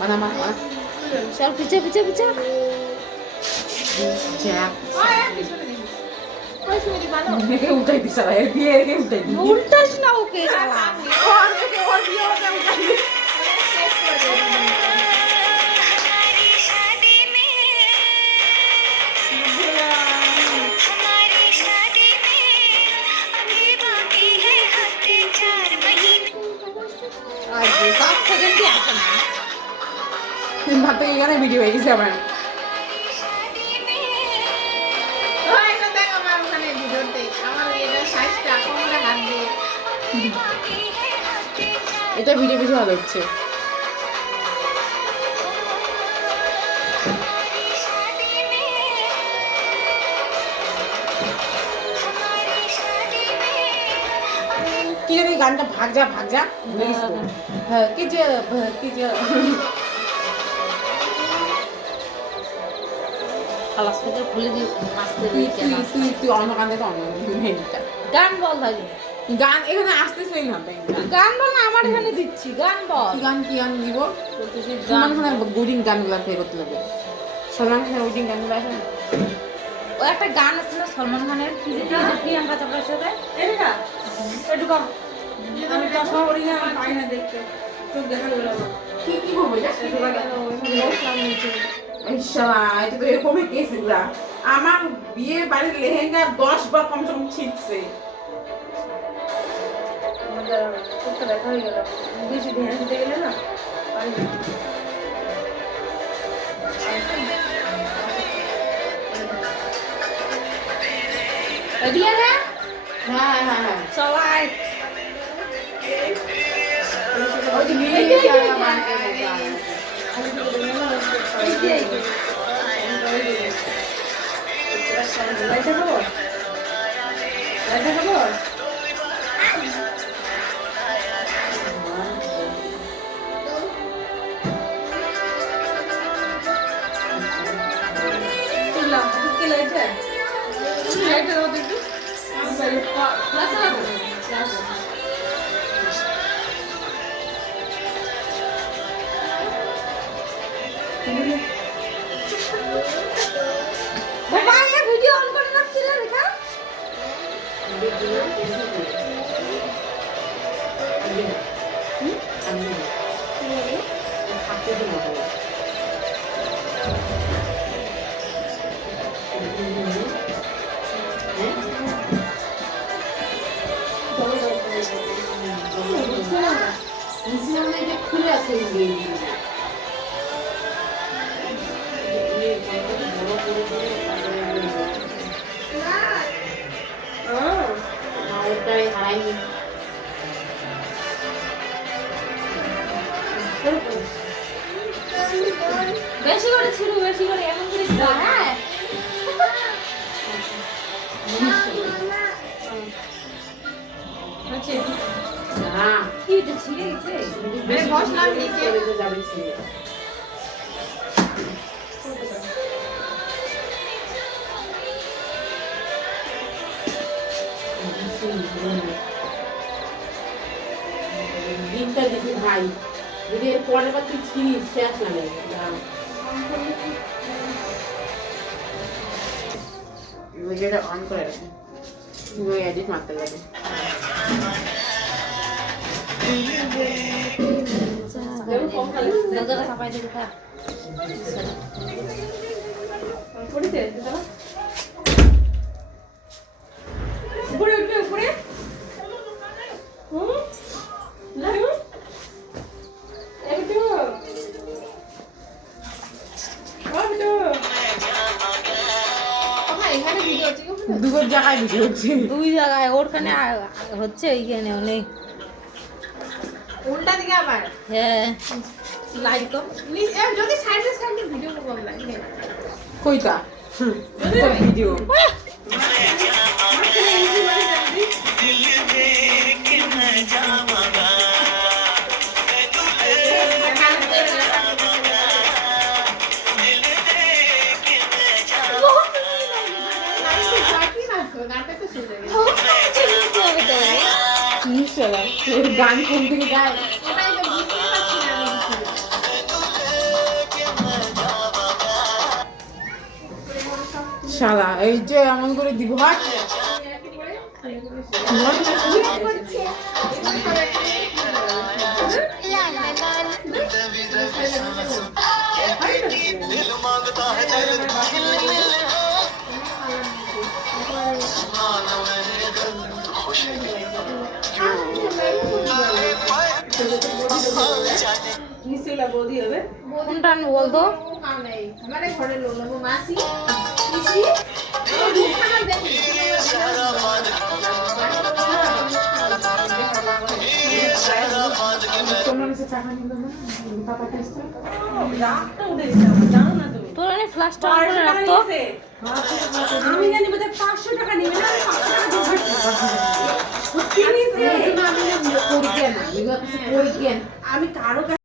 বানা মা চল পিছে পিছে পিছে উঠাই দিস বিয়ে উঠাই দিস উল্টাস না ওকে শালা ভাবতে এখানে ভিডিও হয়ে গেছে আমার এটা ভিডিও বেশি ভালো হচ্ছে কি জানি গানটা ভাগ যা হ্যাঁ কি যে তুই অন্য গান দেখে অন্য গান বল তাহলে গান এখানে আসতেছেই না গান বল না আমার এখানে দিচ্ছি গান বল কি গান দিব সলমান খানের বোরিং গানগুলো প্লে করতে লাগবে সলমান খানের বোরিং গানগুলো আছে না ও একটা গান আছে না সলমান খানের প্রিয়াঙ্কা চোপড়ার সাথে এটা এটুকু আমি চশমা পরি না পাই না দেখতে চোখ দেখা গেল কি হবে এটা ইনশাআল্লাহ এটা তো এরকমই কেস এগুলা আমার বিয়ে বাড়ির লেহেঙ্গা 10 বার কমসে কম ছিটছে চোখটা দেখা হয়ে গেল বেশি ধ্যান দিতে গেলে না পারি না এদিকে না হ্যাঁ সবাই ওই যে মিলে ভিডিও অন করে রাখছি রে রেখা খুলে আছে হারাইনি বেশি করে ছিল বেশি করে এমন করে হ্যাঁ আচ্ছা না কি এটা ছিঁড়ে গেছে বেশ বসলাম নিচে যাবে ছিঁড়ে দিনটা দিদি ভাই যদি এর পরের বার তুই ছিনিস শেষ লাগে ভিডিওটা অন করে রাখি এডিট মারতে লাগে দাদারা সাপাই দিতে খা পড়িতে দাদা উপরে উঠবে উপরে লাগু একটু দুটো জায়গায় ভিডিও হচ্ছে দুই জায়গায় ওরখানে হচ্ছে এইখানে অনেক উল্টা দিকে আবার হ্যাঁ লাইক কম যদি সাইডে সাইডে ভিডিও কম লাগে কইতা ভিডিও নিশ্চয় গান কোন দিকে যায় ওটাই তো বুঝতে পারছি না আমি কিছু শালা এই যে এমন করে দিব হাট কোনটা আনবো বলতো? हमारे घरे लोग वो मासी किसी वो खाना देखी তোমার কাছে টাকা নিল না পাপা টেস্ট তোর এনে ফ্লাশটা অন করে রাখতো। আমি জানি বোধহয় 500 টাকা নিবে না 500 টাকা দিতে আমি কারো